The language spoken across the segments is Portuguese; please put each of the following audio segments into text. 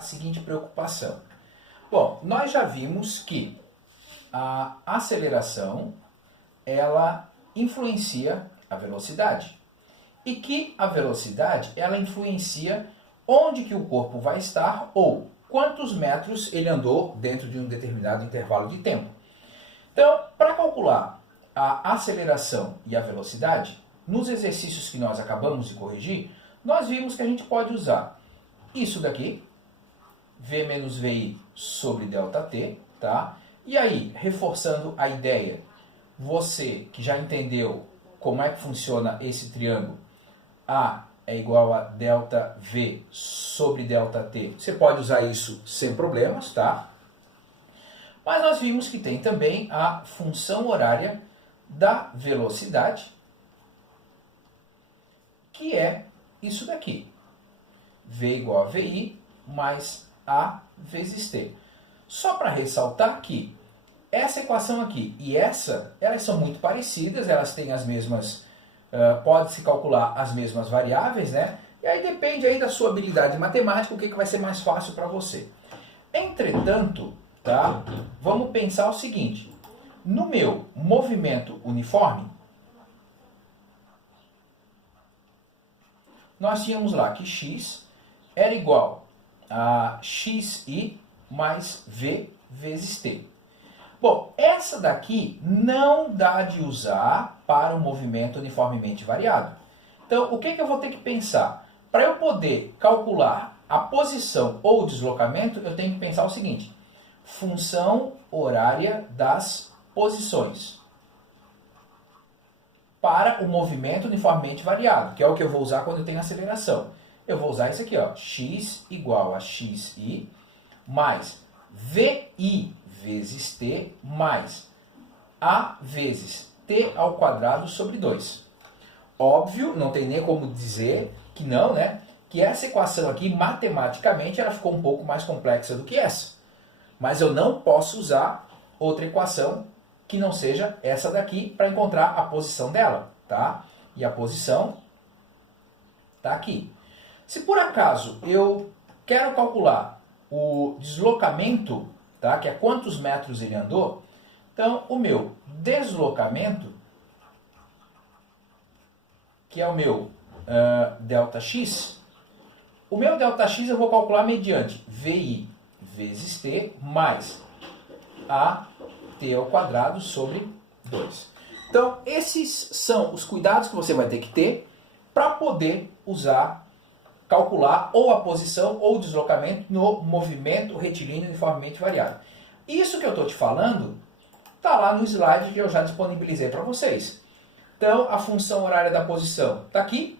a seguinte preocupação. Bom, nós já vimos que a aceleração ela influencia a velocidade e que a velocidade ela influencia onde que o corpo vai estar ou quantos metros ele andou dentro de um determinado intervalo de tempo. Então, para calcular a aceleração e a velocidade, nos exercícios que nós acabamos de corrigir, nós vimos que a gente pode usar isso daqui, V menos VI sobre ΔT, tá? E aí, reforçando a ideia, você que já entendeu como é que funciona esse triângulo, A é igual a ΔV sobre ΔT, você pode usar isso sem problemas, tá? Mas nós vimos que tem também a função horária da velocidade, que é isso daqui. V igual a VI mais A vezes T. Só para ressaltar que essa equação aqui e essa, elas são muito parecidas, elas têm as mesmas, pode-se calcular as mesmas variáveis, né? E aí depende aí da sua habilidade matemática, o que vai ser mais fácil para você. Entretanto, tá? Vamos pensar o seguinte, no meu movimento uniforme, nós tínhamos lá que x era igual a xi mais v vezes t. Bom, essa daqui não dá de usar para o movimento uniformemente variado. Então, o que eu vou ter que pensar? Para eu poder calcular a posição ou o deslocamento, eu tenho que pensar o seguinte, função horária das posições para o movimento uniformemente variado, que é o que eu vou usar quando eu tenho aceleração. Eu vou usar isso aqui, ó, x igual a xi mais vi vezes t mais a vezes t ao quadrado sobre 2. Óbvio, não tem nem como dizer que não, né? Que essa equação aqui, matematicamente, ela ficou um pouco mais complexa do que essa. Mas eu não posso usar outra equação que não seja essa daqui para encontrar a posição dela, tá? E a posição está aqui. Se por acaso eu quero calcular o deslocamento, tá? Que é quantos metros ele andou, então o meu deslocamento, que é o meu ΔX, o meu ΔX eu vou calcular mediante VI vezes T mais a T ao quadrado sobre 2. Então, esses são os cuidados que você vai ter que ter para poder calcular ou a posição ou o deslocamento no movimento retilíneo uniformemente variado. Isso que eu estou te falando está lá no slide que eu já disponibilizei para vocês. Então, a função horária da posição está aqui,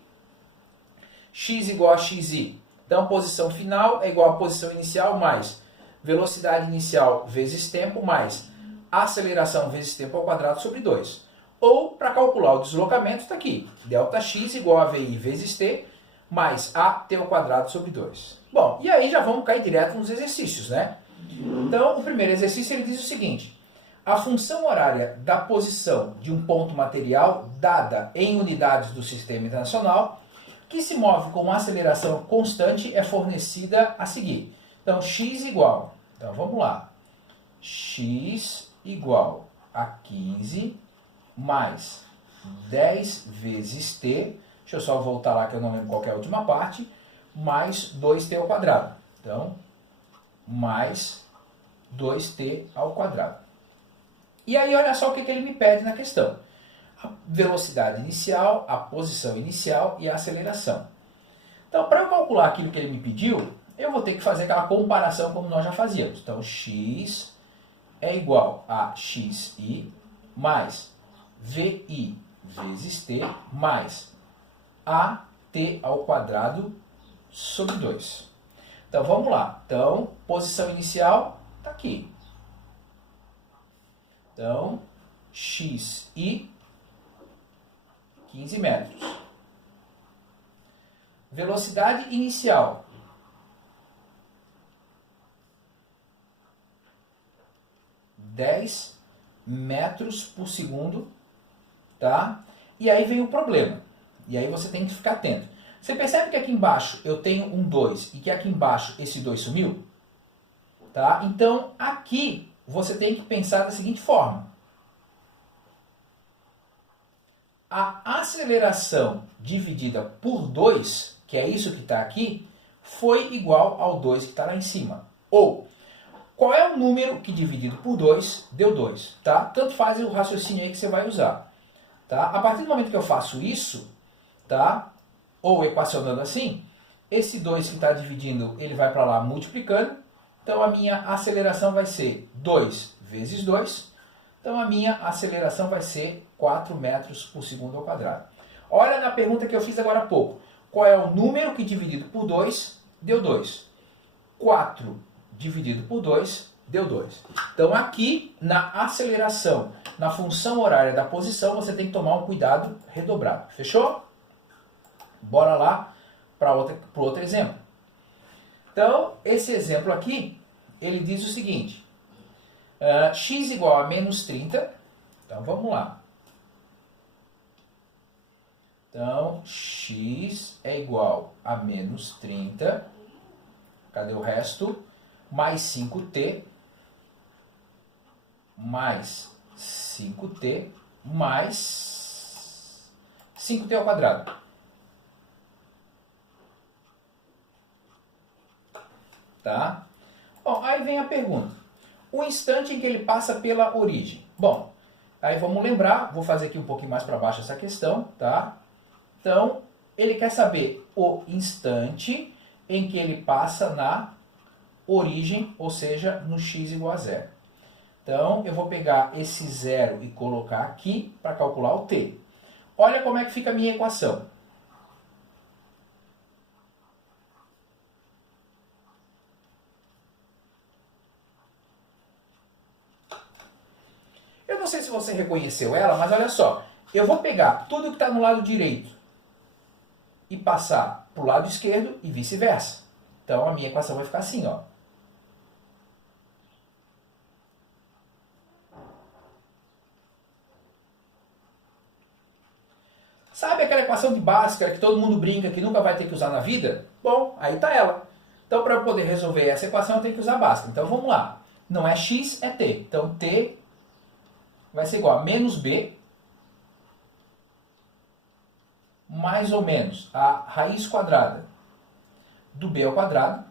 x igual a xi. Então, a posição final é igual à posição inicial mais velocidade inicial vezes tempo mais aceleração vezes tempo ao quadrado sobre 2. Ou, para calcular o deslocamento, está aqui, ΔX igual a VI vezes T mais AT ao quadrado sobre 2. Bom, e aí já vamos cair direto nos exercícios, né? Então, o primeiro exercício ele diz o seguinte, a função horária da posição de um ponto material dada em unidades do sistema internacional que se move com uma aceleração constante é fornecida a seguir. Então, x igual, então vamos lá, x igual a 15 mais 10 vezes t, deixa eu só voltar lá que eu não lembro qual é a última parte, mais 2t ao quadrado. Então, mais 2t ao quadrado. E aí, olha só o que ele me pede na questão. A velocidade inicial, a posição inicial e a aceleração. Então, para eu calcular aquilo que ele me pediu, eu vou ter que fazer aquela comparação como nós já fazíamos. Então, x é igual a xi mais vi vezes t mais at ao quadrado sobre 2. Então, vamos lá. Então, posição inicial está aqui. Então, xi, 15 metros. Velocidade inicial. 10 metros por segundo, tá? E aí vem o problema. E aí você tem que ficar atento. Você percebe que aqui embaixo eu tenho um 2 e que aqui embaixo esse 2 sumiu? Tá? Então, aqui você tem que pensar da seguinte forma. A aceleração dividida por 2, que é isso que está aqui, foi igual ao 2 que está lá em cima. Ou, qual é o número que dividido por 2 deu 2? Tá? Tanto faz o raciocínio aí que você vai usar. Tá? A partir do momento que eu faço isso, tá? Ou equacionando assim, esse 2 que está dividindo, ele vai para lá multiplicando. Então a minha aceleração vai ser 2 vezes 2. Então a minha aceleração vai ser 4 metros por segundo ao quadrado. Olha na pergunta que eu fiz agora há pouco. Qual é o número que dividido por 2 deu 2? 4 dividido por 2 deu 2. Então aqui na aceleração, na função horária da posição, você tem que tomar um cuidado redobrado. Fechou? Bora lá para outro exemplo. Então, esse exemplo aqui, ele diz o seguinte. X igual a menos 30. Então, vamos lá. Então, x é igual a menos 30. Cadê o resto? Mais 5t. Mais 5t. Mais 5t ao quadrado. Tá? Bom, aí vem a pergunta. O instante em que ele passa pela origem. Bom, aí vamos lembrar, vou fazer aqui um pouquinho mais para baixo essa questão, tá? Então, ele quer saber o instante em que ele passa na origem, ou seja, no x igual a 0. Então, eu vou pegar esse 0 e colocar aqui para calcular o t. Olha como é que fica a minha equação. Eu não sei se você reconheceu ela, mas olha só. Eu vou pegar tudo que está no lado direito e passar para o lado esquerdo e vice-versa. Então, a minha equação vai ficar assim, ó. Sabe aquela equação de Bhaskara que todo mundo brinca que nunca vai ter que usar na vida? Bom, aí está ela. Então, para eu poder resolver essa equação, eu tenho que usar Bhaskara. Então, vamos lá. Não é x, é t. Então, t vai ser igual a menos b mais ou menos a raiz quadrada do b ao quadrado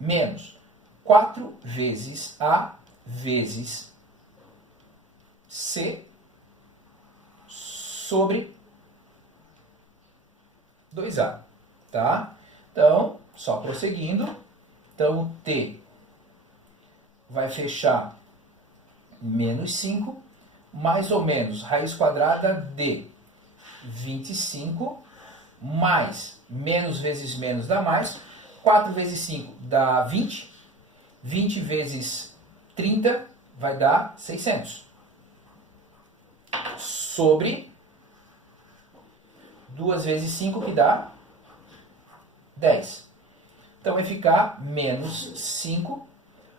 menos 4 vezes a vezes c sobre 2a. Tá? Então, só prosseguindo. Então, o t vai fechar menos 5, mais ou menos raiz quadrada de 25, mais menos vezes menos dá mais. 4 vezes 5 dá 20. 20 vezes 30 vai dar 600. Sobre 2 vezes 5 que dá 10. Então vai ficar menos 5,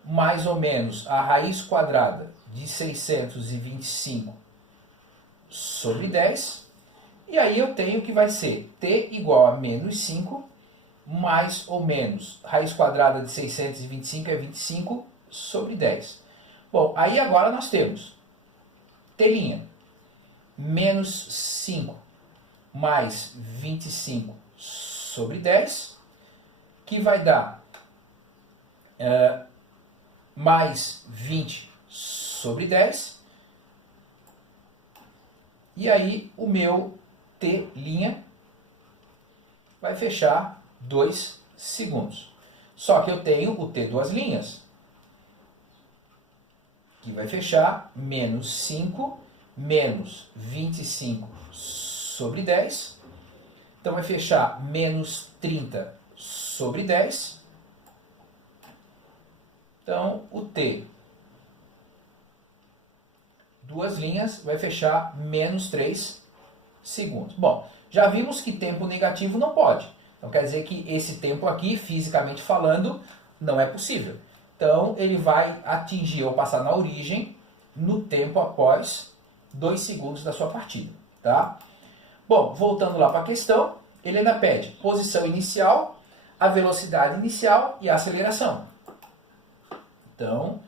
mais ou menos a raiz quadrada de 625 sobre 10. E aí eu tenho que vai ser t igual a menos 5, mais ou menos raiz quadrada de 625 é 25 sobre 10. Bom, aí agora nós temos t' menos 5 mais 25 sobre 10, que vai dar mais 20 sobre 10. E aí o meu t' vai fechar 2 segundos. Só que eu tenho o t duas linhas, que vai fechar menos 5 menos 25 sobre 10. Então vai fechar menos 30 sobre 10. Então o t duas linhas vai fechar menos 3 segundos. Bom, já vimos que tempo negativo não pode. Então quer dizer que esse tempo aqui, fisicamente falando, não é possível. Então ele vai atingir ou passar na origem no tempo após 2 segundos da sua partida. Tá? Bom, voltando lá para a questão, ele ainda pede posição inicial, a velocidade inicial e a aceleração. Então,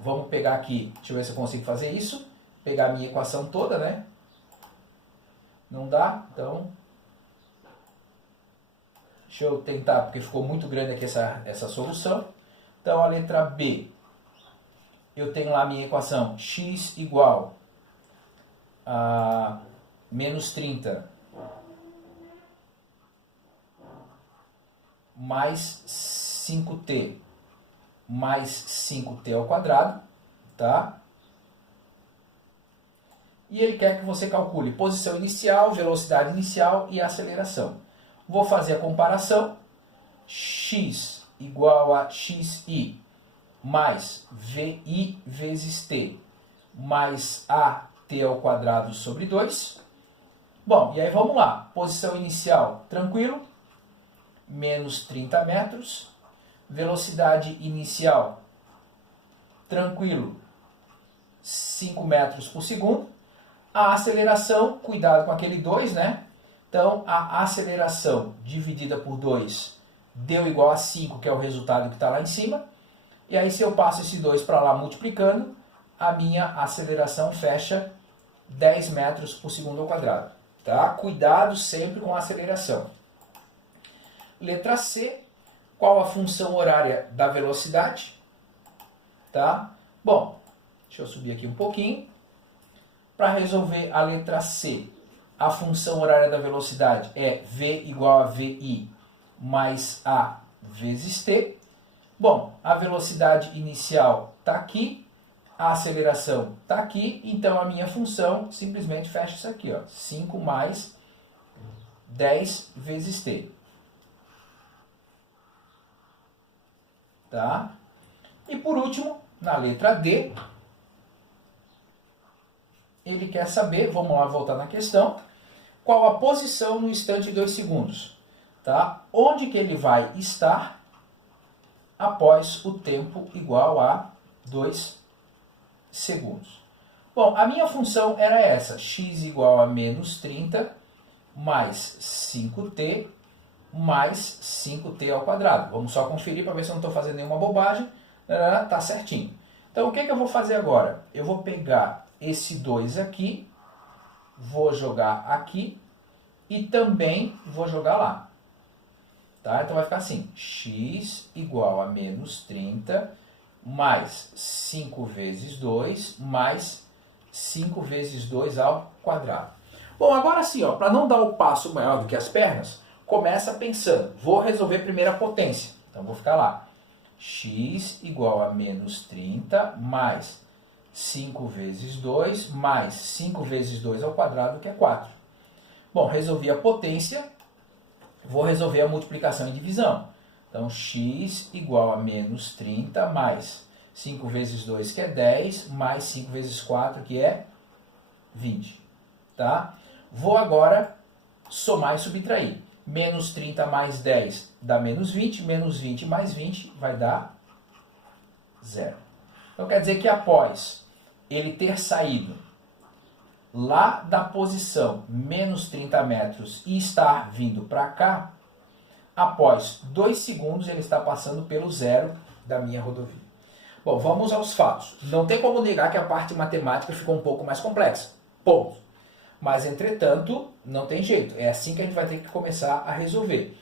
vamos pegar aqui, deixa eu ver se eu consigo fazer isso. Pegar a minha equação toda, né? Não dá, então... Deixa eu tentar, porque ficou muito grande aqui essa solução. Então, a letra B, eu tenho lá a minha equação x igual a menos 30 mais 5t mais 5t ao quadrado, tá? E ele quer que você calcule posição inicial, velocidade inicial e aceleração. Vou fazer a comparação. X igual a xi mais vi vezes t mais at ao quadrado sobre 2. Bom, e aí vamos lá. Posição inicial, tranquilo. Menos 30 metros. Velocidade inicial, tranquilo. 5 metros por segundo. A aceleração, cuidado com aquele 2, né? Então, a aceleração dividida por 2 deu igual a 5, que é o resultado que está lá em cima. E aí, se eu passo esse 2 para lá multiplicando, a minha aceleração fecha 10 metros por segundo ao quadrado. Tá? Cuidado sempre com a aceleração. Letra C, qual a função horária da velocidade? Tá? Bom, deixa eu subir aqui um pouquinho. Para resolver a letra C, a função horária da velocidade é V igual a VI mais A vezes T. Bom, a velocidade inicial está aqui, a aceleração está aqui, então a minha função simplesmente fecha isso aqui, ó, 5 mais 10 vezes T. Tá? E por último, na letra D, ele quer saber, vamos lá voltar na questão, qual a posição no instante de 2 segundos. Tá? Onde que ele vai estar após o tempo igual a 2 segundos. Bom, a minha função era essa, x igual a menos 30 mais 5t mais 5t ao quadrado. Vamos só conferir para ver se eu não estou fazendo nenhuma bobagem. Tá certinho. Então, o que eu vou fazer agora? Eu vou pegar esse 2 aqui, vou jogar aqui e também vou jogar lá. Tá? Então, vai ficar assim, x igual a menos 30 mais 5 vezes 2 mais 5 vezes 2 ao quadrado. Bom, agora sim, para não dar o passo maior do que as pernas, começa pensando, vou resolver primeiro a potência. Então, vou ficar lá, x igual a menos 30 mais 5 vezes 2 mais 5 vezes 2 ao quadrado, que é 4. Bom, resolvi a potência, vou resolver a multiplicação e divisão. Então, x igual a menos 30 mais 5 vezes 2, que é 10, mais 5 vezes 4, que é 20. Tá? Vou agora somar e subtrair. Menos 30 mais 10 dá menos 20, menos 20 mais 20 vai dar 0. Então, quer dizer que após ele ter saído lá da posição menos 30 metros e estar vindo para cá, após 2 segundos ele está passando pelo zero da minha rodovia. Bom, vamos aos fatos. Não tem como negar que a parte matemática ficou um pouco mais complexa. Ponto. Mas, entretanto, não tem jeito. É assim que a gente vai ter que começar a resolver.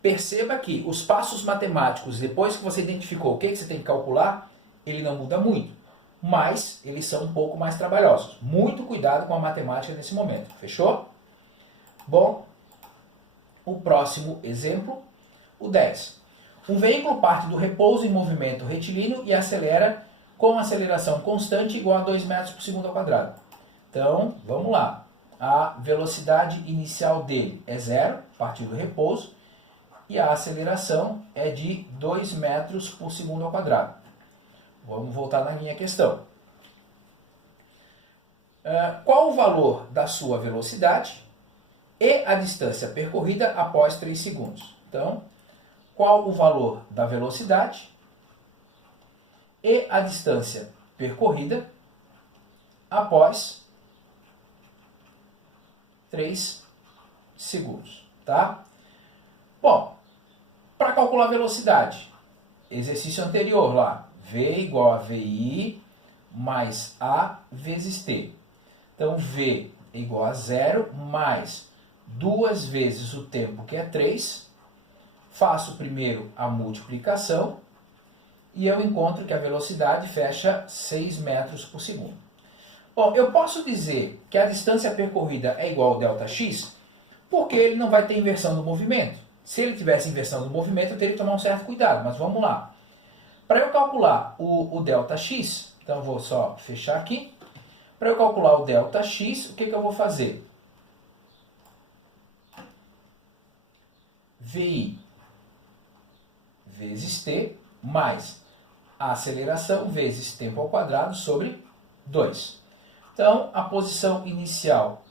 Perceba que os passos matemáticos, depois que você identificou o que você tem que calcular, ele não muda muito. Mas eles são um pouco mais trabalhosos. Muito cuidado com a matemática nesse momento. Fechou? Bom, o próximo exemplo, o 10. Um veículo parte do repouso em movimento retilíneo e acelera com aceleração constante igual a 2 metros por segundo ao quadrado. Então, vamos lá. A velocidade inicial dele é 0, a partir do repouso, e a aceleração é de 2 metros por segundo ao quadrado. Vamos voltar na minha questão. Qual o valor da sua velocidade e a distância percorrida após 3 segundos? Então, qual o valor da velocidade e a distância percorrida após 3 segundos, tá? Bom, para calcular a velocidade, exercício anterior lá, V igual a VI mais A vezes T. Então, V é igual a 0 mais 2 vezes o tempo, que é 3. Faço primeiro a multiplicação e eu encontro que a velocidade fecha 6 metros por segundo. Bom, eu posso dizer que a distância percorrida é igual ao ΔX porque ele não vai ter inversão do movimento. Se ele tivesse inversão do movimento, eu teria que tomar um certo cuidado, mas vamos lá. Para eu calcular o ΔX, então eu vou só fechar aqui. Para eu calcular o ΔX, o que eu vou fazer? VI vezes T mais a aceleração vezes tempo ao quadrado sobre 2. Então, a posição inicial,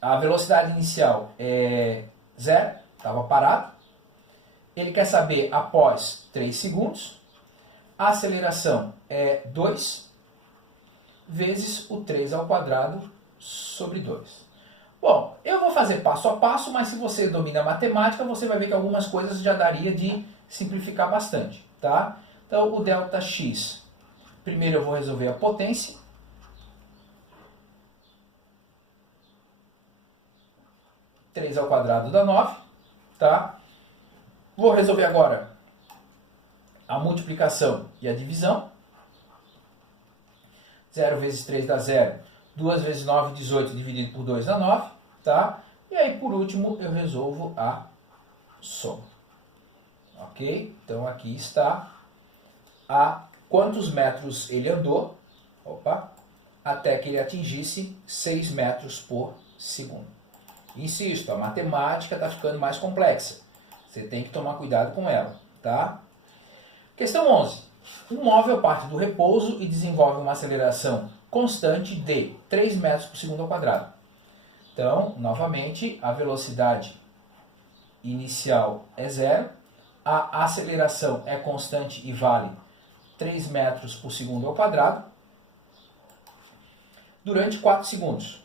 a velocidade inicial é 0, estava parado. Ele quer saber após 3 segundos. A aceleração é 2 vezes o 3 ao quadrado sobre 2. Bom, eu vou fazer passo a passo, mas se você domina a matemática, você vai ver que algumas coisas já daria de simplificar bastante, tá? Então, o ΔX, primeiro eu vou resolver a potência. Três ao quadrado dá 9, tá? Vou resolver agora a multiplicação e a divisão. 0 vezes 3 dá 0. 2 vezes 9, 18, dividido por 2 dá 9, tá? E aí, por último, eu resolvo a soma. Ok? Então, aqui está a quantos metros ele andou, até que ele atingisse 6 metros por segundo. Insisto, a matemática está ficando mais complexa. Você tem que tomar cuidado com ela, tá? Questão 11. Um móvel parte do repouso e desenvolve uma aceleração constante de 3 metros por segundo ao quadrado. Então, novamente, a velocidade inicial é 0. A aceleração é constante e vale 3 metros por segundo ao quadrado durante 4 segundos.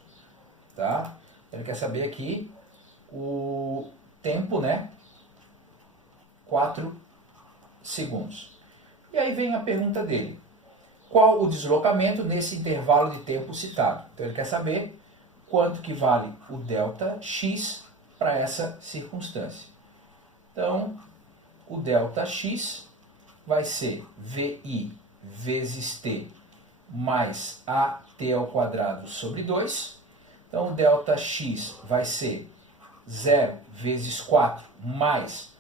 Tá? Ele quer saber aqui o tempo, né? 4 segundos. E aí vem a pergunta dele. Qual o deslocamento nesse intervalo de tempo citado? Então ele quer saber quanto que vale o ΔX para essa circunstância. Então, o ΔX vai ser VI vezes T mais AT ao quadrado sobre 2. Então, o ΔX vai ser 0 vezes 4 mais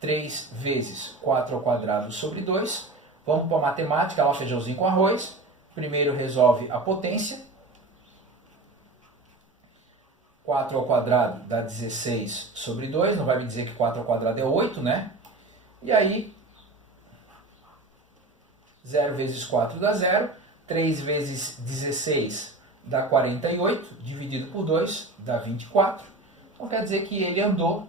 3 vezes 4 ao quadrado sobre 2. Vamos para a matemática, lá feijãozinho com arroz. Primeiro resolve a potência. 4 ao quadrado dá 16 sobre 2. Não vai me dizer que 4 ao quadrado é 8, né? E aí, 0 vezes 4 dá 0. 3 vezes 16 dá 48. Dividido por 2 dá 24. Então quer dizer que ele andou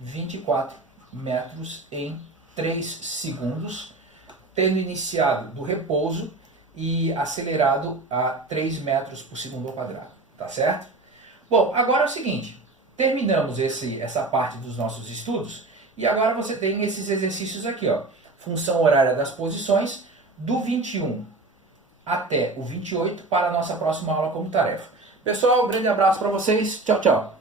24 metros em 3 segundos, tendo iniciado do repouso e acelerado a 3 metros por segundo ao quadrado. Tá certo? Bom, agora é o seguinte. Terminamos essa parte dos nossos estudos e agora você tem esses exercícios aqui, ó. Função horária das posições do 21 até o 28 para a nossa próxima aula como tarefa. Pessoal, um grande abraço para vocês. Tchau, tchau.